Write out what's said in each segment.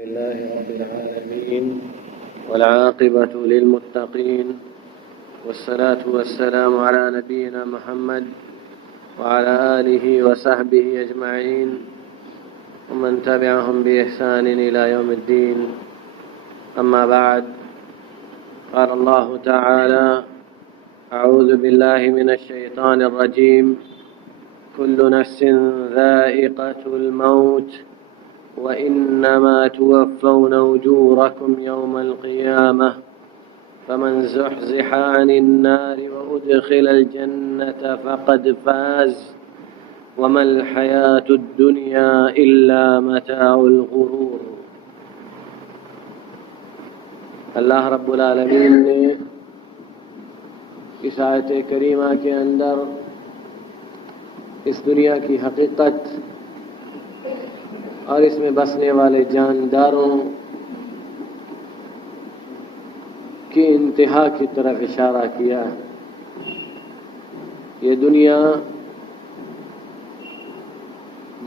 لله رب العالمين والعاقبة للمتقين والصلاة والسلام على نبينا محمد وعلى آله وصحبه أجمعين ومن تبعهم بإحسان إلى يوم الدين. أما بعد، قال الله تعالى: أعوذ بالله من الشيطان الرجيم. كل نفس ذائقة الموت وإنما توفون أجوركم يوم القيامة فمن زحزح عن النار وأدخل الجنة فقد فاز وما الحياة الدنيا إلا متاع الغرور. اللہ رب العالمین نے اس آیت کریمہ کے اندر اس دنیا کی حقیقت اور اس میں بسنے والے جانداروں کی انتہا کی طرف اشارہ کیا. یہ دنیا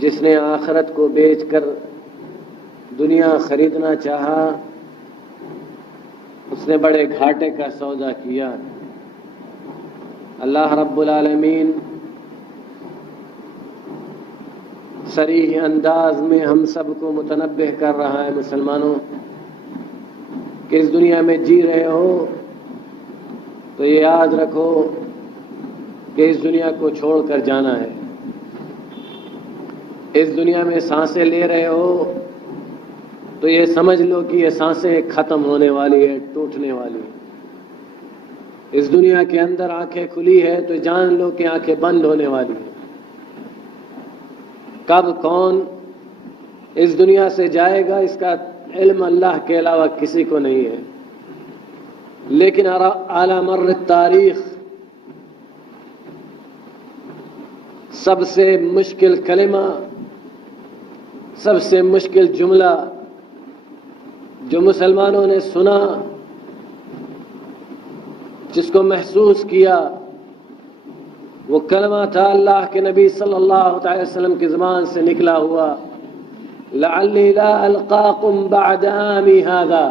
جس نے آخرت کو بیچ کر دنیا خریدنا چاہا اس نے بڑے گھاٹے کا سودا کیا. اللہ رب العالمین صریح انداز میں ہم سب کو متنبہ کر رہا ہے مسلمانوں کہ اس دنیا میں جی رہے ہو تو یہ یاد رکھو کہ اس دنیا کو چھوڑ کر جانا ہے. اس دنیا میں سانسیں لے رہے ہو تو یہ سمجھ لو کہ یہ سانسیں ختم ہونے والی ہے، ٹوٹنے والی ہے. اس دنیا کے اندر آنکھیں کھلی ہے تو جان لو کہ آنکھیں بند ہونے والی ہیں. کب کون اس دنیا سے جائے گا اس کا علم اللہ کے علاوہ کسی کو نہیں ہے. لیکن اعلی مر تاریخ سب سے مشکل کلمہ، سب سے مشکل جملہ جو مسلمانوں نے سنا، جس کو محسوس کیا، وہ کلمہ تھا اللہ کے نبی صلی اللہ علیہ وسلم کی زبان سے نکلا ہوا: لعلی لا القاکم بعد عامی ھذا.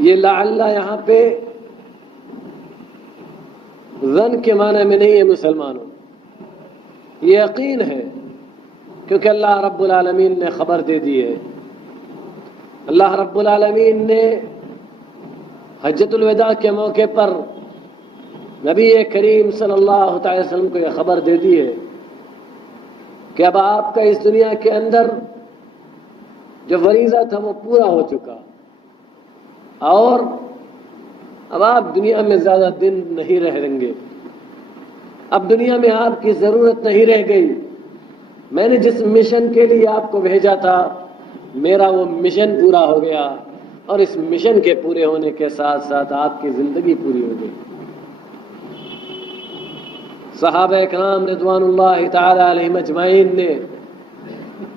یہ لعل یہاں پہ ظن کے معنی میں نہیں ہے مسلمانوں، یہ یقین ہے، کیونکہ اللہ رب العالمین نے خبر دے دی ہے. اللہ رب العالمین نے حجۃ الوداع کے موقع پر نبی کریم صلی اللہ علیہ وسلم کو یہ خبر دے دی ہے کہ اب آپ کا اس دنیا کے اندر جو فریضہ تھا وہ پورا ہو چکا، اور اب آپ دنیا میں زیادہ دن نہیں رہیں گے. اب دنیا میں آپ کی ضرورت نہیں رہ گئی. میں نے جس مشن کے لیے آپ کو بھیجا تھا میرا وہ مشن پورا ہو گیا، اور اس مشن کے پورے ہونے کے ساتھ ساتھ آپ کی زندگی پوری ہو گئی. صحابہ کرام رضوان اللہ تعالی علیہم اجمعین نے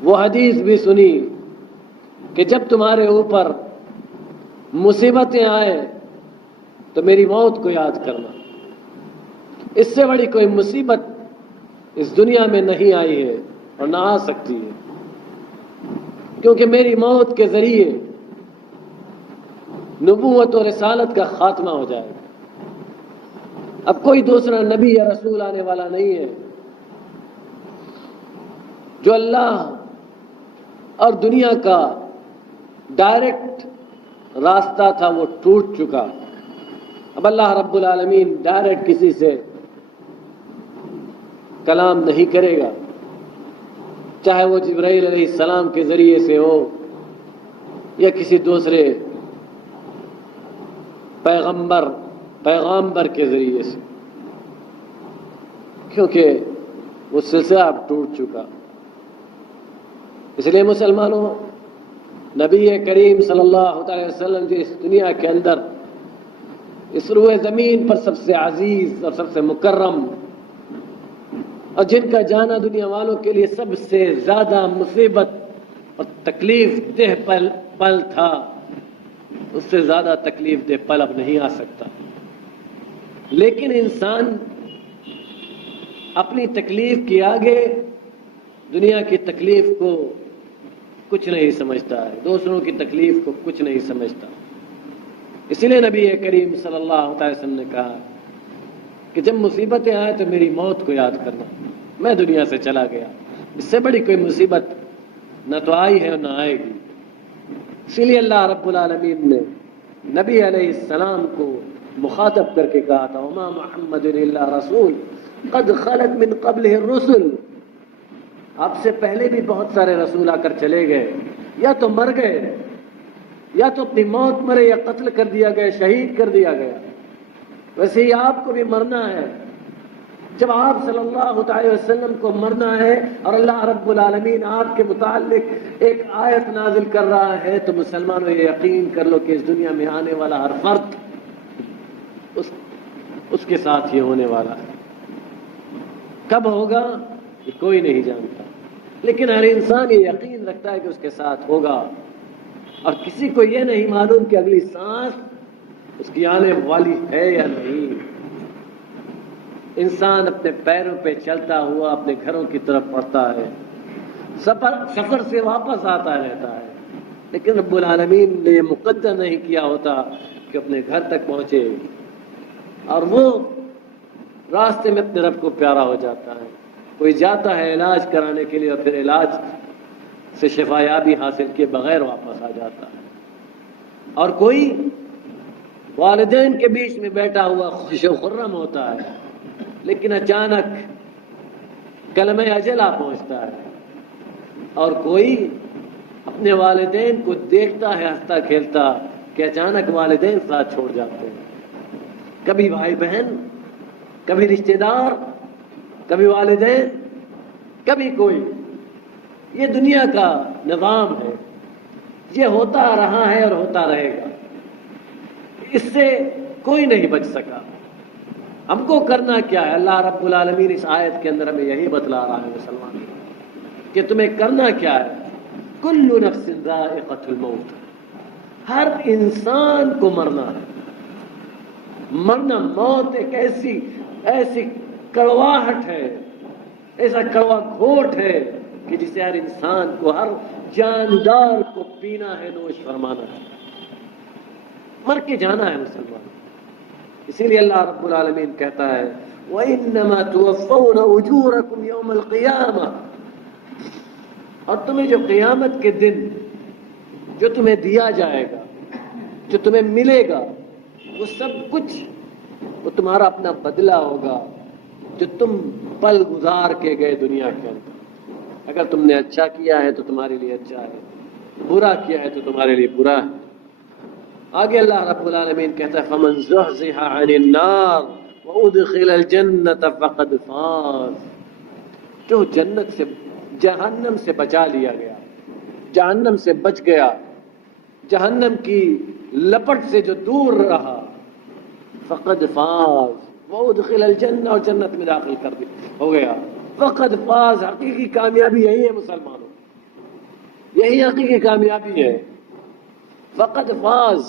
وہ حدیث بھی سنی کہ جب تمہارے اوپر مصیبتیں آئیں تو میری موت کو یاد کرنا. اس سے بڑی کوئی مصیبت اس دنیا میں نہیں آئی ہے اور نہ آ سکتی ہے، کیونکہ میری موت کے ذریعے نبوت اور رسالت کا خاتمہ ہو جائے گا. اب کوئی دوسرا نبی یا رسول آنے والا نہیں ہے. جو اللہ اور دنیا کا ڈائریکٹ راستہ تھا وہ ٹوٹ چکا. اب اللہ رب العالمین ڈائریکٹ کسی سے کلام نہیں کرے گا، چاہے وہ جبرائیل علیہ السلام کے ذریعے سے ہو یا کسی دوسرے پیغامبر کے ذریعے سے، کیونکہ وہ سلسلہ اب ٹوٹ چکا. اس لیے مسلمانوں، نبی کریم صلی اللہ علیہ وسلم جو اس دنیا کے اندر اس روئے زمین پر سب سے عزیز اور سب سے مکرم، اور جن کا جانا دنیا والوں کے لیے سب سے زیادہ مصیبت اور تکلیف دہ پل تھا، اس سے زیادہ تکلیف دہ پل اب نہیں آ سکتا. لیکن انسان اپنی تکلیف کے آگے دنیا کی تکلیف کو کچھ نہیں سمجھتا ہے، دوسروں کی تکلیف کو کچھ نہیں سمجھتا۔ اسی لیے نبی کریم صلی اللہ علیہ وسلم نے کہا کہ جب مصیبتیں آئیں تو میری موت کو یاد کرنا، میں دنیا سے چلا گیا، اس سے بڑی کوئی مصیبت نہ تو آئی ہے اور نہ آئے گی۔ اسی لیے اللہ رب العالمین نے نبی علیہ السلام کو مخاطب کر کے کہا تھا وما محمد الا رسول قد خلت من قبلہ الرسل، آپ سے پہلے بھی بہت سارے رسول آ کر چلے گئے، یا تو مر گئے، یا تو اپنی موت مرے، یا قتل کر دیا گیا، شہید کر دیا گیا۔ ویسے ہی آپ کو بھی مرنا ہے۔ جب آپ صلی اللہ علیہ وسلم کو مرنا ہے اور اللہ رب العالمین آپ کے متعلق ایک آیت نازل کر رہا ہے تو مسلمانوں یہ یقین کر لو کہ اس دنیا میں آنے والا ہر فرد اس کے ساتھ یہ ہونے والا ہے۔ کب ہوگا یہ کوئی نہیں جانتا، لیکن ہر انسان یہ یقین رکھتا ہے کہ اس کے ساتھ ہوگا، اور کسی کو یہ نہیں معلوم کہ اگلی سانس اس کی آنے والی ہے یا نہیں۔ انسان اپنے پیروں پہ چلتا ہوا اپنے گھروں کی طرف بڑھتا ہے، سفر سے واپس آتا رہتا ہے، لیکن رب العالمین نے یہ مقدر نہیں کیا ہوتا کہ اپنے گھر تک پہنچے، اور وہ راستے میں اپنے رب کو پیارا ہو جاتا ہے۔ کوئی جاتا ہے علاج کرانے کے لیے اور پھر علاج سے شفا یابی حاصل کیے بغیر واپس آ جاتا ہے، اور کوئی والدین کے بیچ میں بیٹھا ہوا خوش و خرم ہوتا ہے، لیکن اچانک کلمہ اجل آ پہنچتا ہے، اور کوئی اپنے والدین کو دیکھتا ہے ہنستا کھیلتا کہ اچانک والدین ساتھ چھوڑ جاتے ہیں، کبھی بھائی بہن، کبھی رشتہ دار، کبھی والدین، کبھی کوئی۔ یہ دنیا کا نظام ہے، یہ ہوتا رہا ہے اور ہوتا رہے گا، اس سے کوئی نہیں بچ سکا۔ ہم کو کرنا کیا ہے؟ اللہ رب العالمین اس آیت کے اندر ہمیں یہی بتلا رہا ہے مسلمان کہ تمہیں کرنا کیا ہے۔ کل نفس ذائقۃ الموت، ہر انسان کو مرنا ہے۔ مرنا، موت ایک ایسی کڑواہٹ ہے، ایسا کڑوا گھونٹ ہے کہ جسے ہر انسان کو، ہر جاندار کو پینا ہے، نوش فرمانا ہے، مر کے جانا ہے مسلمان۔ اسی لیے اللہ رب العالمین کہتا ہے وَإِنَّمَا تُوَفَّوْنَ أُجُورَكُمْ يَوْمَ الْقِيَامَةِ، اور تمہیں جو قیامت کے دن جو تمہیں دیا جائے گا، جو تمہیں ملے گا، وہ سب کچھ وہ تمہارا اپنا بدلہ ہوگا جو تم پل گزار کے گئے دنیا کے اندر۔ اگر تم نے اچھا کیا ہے تو تمہارے لیے اچھا ہے، برا کیا ہے تو تمہارے لیے برا ہے۔ آگے اللہ رب العالمین کہتا ہے فَمَنْ زُحْزِحَ عَنِ النَّارِ وَأُدْخِلَ الْجَنَّةَ فَقَدْ فَازَ، جو جنت سے، جہنم سے بچا لیا گیا، جہنم سے بچ گیا، جہنم کی لپٹ سے جو دور رہا، فقد فاز، وادخل الجنہ، اور جنت میں داخل کر دیا ہو گیا۔ فقد فاز، حقیقی کامیابی یہی ہے مسلمانوں، یہی حقیقی کامیابی ہے۔ فقد فاز،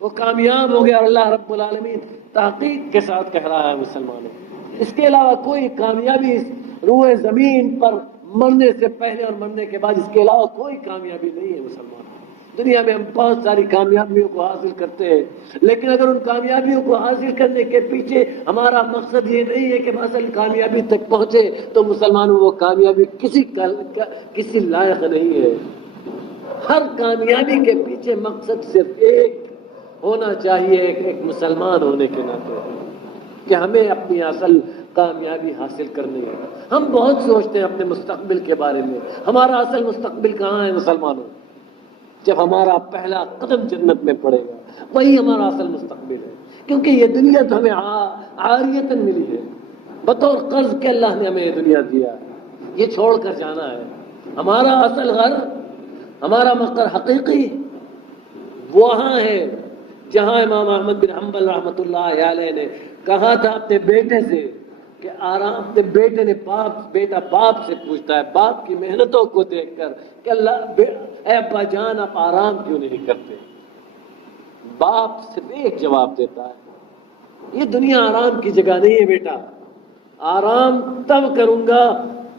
وہ کامیاب ہو گیا، اور اللہ رب العالمین تحقیق کے ساتھ کہہ رہا ہے مسلمانوں، اس کے علاوہ کوئی کامیابی روئے زمین پر مرنے سے پہلے اور مرنے کے بعد، اس کے علاوہ کوئی کامیابی نہیں ہے مسلمان۔ دنیا میں ہم بہت ساری کامیابیوں کو حاصل کرتے ہیں، لیکن اگر ان کامیابیوں کو حاصل کرنے کے پیچھے ہمارا مقصد یہ نہیں ہے کہ ہم اصل کامیابی تک پہنچے، تو مسلمانوں وہ کامیابی کسی لائق نہیں ہے۔ ہر کامیابی کے پیچھے مقصد صرف ایک ہونا چاہیے، ایک مسلمان ہونے کے ناطے، کہ ہمیں اپنی اصل کامیابی حاصل کرنی ہے۔ ہم بہت سوچتے ہیں اپنے مستقبل کے بارے میں، ہمارا اصل مستقبل کہاں ہے مسلمانوں؟ جب ہمارا پہلا قدم جنت میں پڑے گا، وہی ہمارا اصل مستقبل ہے، کیونکہ یہ دنیا تو ہمیں عاریتاً ملی ہے، بطور قرض کے اللہ نے ہمیں یہ دنیا دیا ہے، یہ چھوڑ کر جانا ہے۔ ہمارا اصل گھر، ہمارا مقر حقیقی وہاں ہے جہاں امام احمد بن حنبل رحمۃ اللہ علیہ نے کہا تھا اپنے بیٹے سے کہ اپنے بیٹے نے بیٹا باپ سے پوچھتا ہے باپ کی محنتوں کو دیکھ کر کہ اللہ اے ابا جان آپ آرام کیوں نہیں کرتے؟ باپ صرف ایک جواب دیتا ہے، یہ دنیا آرام کی جگہ نہیں ہے بیٹا، آرام تب کروں گا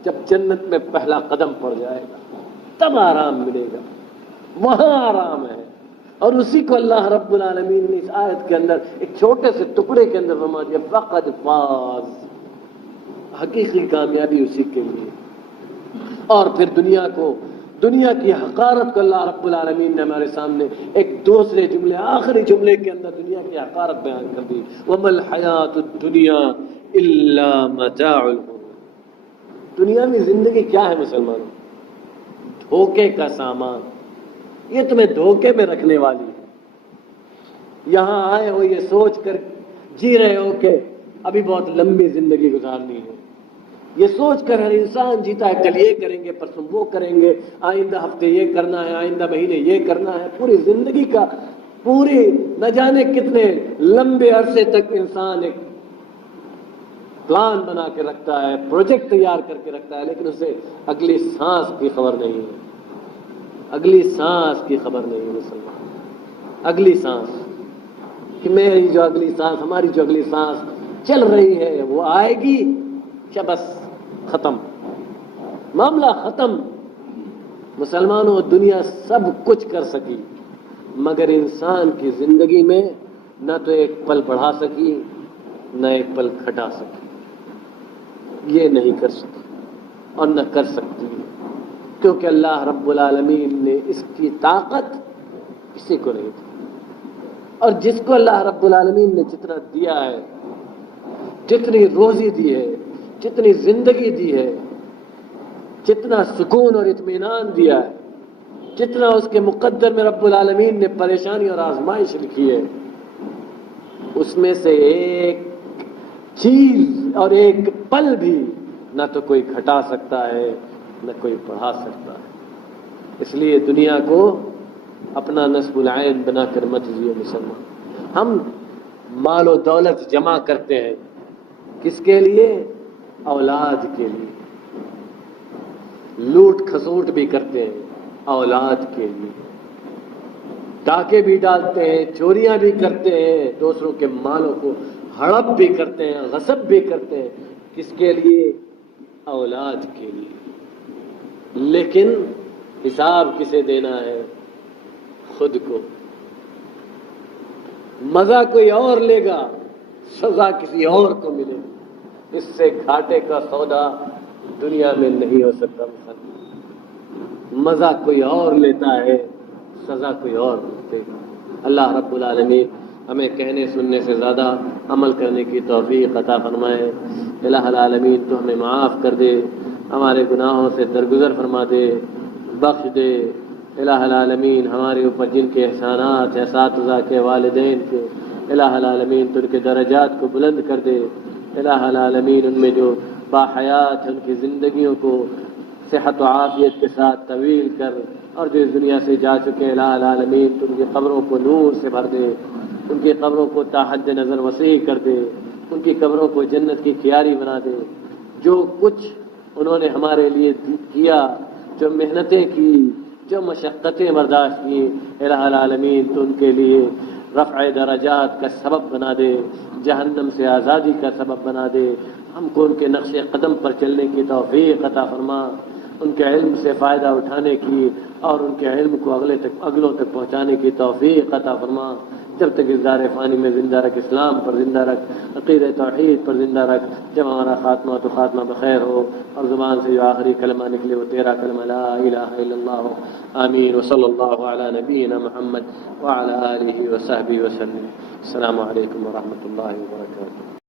جب جنت میں پہلا قدم پڑ جائے گا تب آرام ملے گا، وہاں آرام ہے۔ اور اسی کو اللہ رب العالمین نے اس آیت کے اندر ایک چھوٹے سے ٹکڑے کے اندر فرما دیا، فقد فاز، حقیقی کامیابی اسی کے لیے۔ اور پھر دنیا کی حقارت کو اللہ رب العالمین نے ہمارے سامنے ایک دوسرے جملے، آخری جملے کے اندر دنیا کی حقارت بیان کر دی، وَمَا الْحَيَاةُ الدُّنْيَا إِلَّا مَتَاعُ الْغُرُورِ۔ دنیا میں زندگی کیا ہے مسلمانوں؟ دھوکے کا سامان، یہ تمہیں دھوکے میں رکھنے والی ہے۔ یہاں آئے ہو یہ سوچ کر جی رہے ہو کہ ابھی بہت لمبی زندگی گزارنی ہے، یہ سوچ کر ہر انسان جیتا ہے کل یہ کریں گے، پرسوں وہ کریں گے، آئندہ ہفتے یہ کرنا ہے، آئندہ مہینے یہ کرنا ہے، پوری زندگی کا پوری نہ جانے کتنے لمبے عرصے تک انسان ایک پلان بنا کے رکھتا ہے، پروجیکٹ تیار کر کے رکھتا ہے، لیکن اسے اگلی سانس کی خبر نہیں ہے، اگلی سانس کی خبر نہیں ہے مسلمان، اگلی سانس کہ میری جو اگلی سانس، ہماری جو اگلی سانس چل رہی ہے وہ آئے گی کیا؟ بس ختم، معاملہ ختم۔ مسلمانوں، دنیا سب کچھ کر سکی مگر انسان کی زندگی میں نہ تو ایک پل بڑھا سکی نہ ایک پل گھٹا سکی، یہ نہیں کر سکی اور نہ کر سکتی، کیونکہ اللہ رب العالمین نے اس کی طاقت کسی کو نہیں دی۔ اور جس کو اللہ رب العالمین نے جتنا دیا ہے، جتنی روزی دی ہے، جتنی زندگی دی ہے، جتنا سکون اور اطمینان دیا ہے، جتنا اس کے مقدر میں رب العالمین نے پریشانی اور آزمائش لکھی ہے، اس میں سے ایک چیز اور ایک پل بھی نہ تو کوئی گھٹا سکتا ہے نہ کوئی بڑھا سکتا ہے۔ اس لیے دنیا کو اپنا نصب العین بنا کر مت جیو مسلمان۔ ہم مال و دولت جمع کرتے ہیں کس کے لیے؟ اولاد کے لیے۔ لوٹ کھسوٹ بھی کرتے ہیں اولاد کے لیے، ڈاکے بھی ڈالتے ہیں، چوریاں بھی کرتے ہیں، دوسروں کے مالوں کو ہڑپ بھی کرتے ہیں، غصب بھی کرتے ہیں، کس کے لیے؟ اولاد کے لیے۔ لیکن حساب کسے دینا ہے؟ خود کو۔ مزہ کوئی اور لے گا، سزا کسی اور کو ملے گی۔ اس سے گھاٹے کا سودا دنیا میں نہیں ہو سکتا۔ مزہ کوئی اور لیتا ہے، سزا کوئی اور دے گا۔ اللہ رب العالمین ہمیں کہنے سننے سے زیادہ عمل کرنے کی توفیق عطا فرمائے۔ الہ العالمین تو ہمیں معاف کر دے، ہمارے گناہوں سے درگزر فرما دے، بخش دے۔ الہ العالمین ہمارے اوپر جن کے احسانات ہیں، اساتذہ کے، والدین کے، الہ العالمین تو ان کے درجات کو بلند کر دے۔ الہ العالمین ان میں جو باحیات ہیں ان کی زندگیوں کو صحت و عافیت کے ساتھ طویل کر، اور جو اس دنیا سے جا چکے ہیں الہ العالمین تو ان کی قبروں کو نور سے بھر دے، ان کی قبروں کو تا حد نظر وسیع کر دے، ان کی قبروں کو جنت کی کیاری بنا دے۔ جو کچھ انہوں نے ہمارے لیے کیا، جو محنتیں کی، جو مشقتیں برداشت کی، الہ العالمین تو ان کے لیے رفع درجات کا سبب بنا دے، جہنم سے آزادی کا سبب بنا دے۔ ہم کو ان کے نقش قدم پر چلنے کی توفیق عطا فرما، ان کے علم سے فائدہ اٹھانے کی اور ان کے علم کو اگلوں تک پہنچانے کی توفیق عطا فرما۔ جب تک اس دار فانی میں زندہ رکھ، اسلام پر زندہ رکھ، عقیدہ توحید پر زندہ رکھ، جب ہمارا خاتمہ تو خاتمہ بخیر ہو اور زبان سے جو آخری کلمہ نکلے وہ تیرا کلمہ لا الہ الا اللہ ہو۔ آمین۔ وصلی اللہ علی نبینا محمد وعلی آلہ وصحبہ وسلم۔ السلام علیکم ورحمۃ اللہ وبرکاتہ۔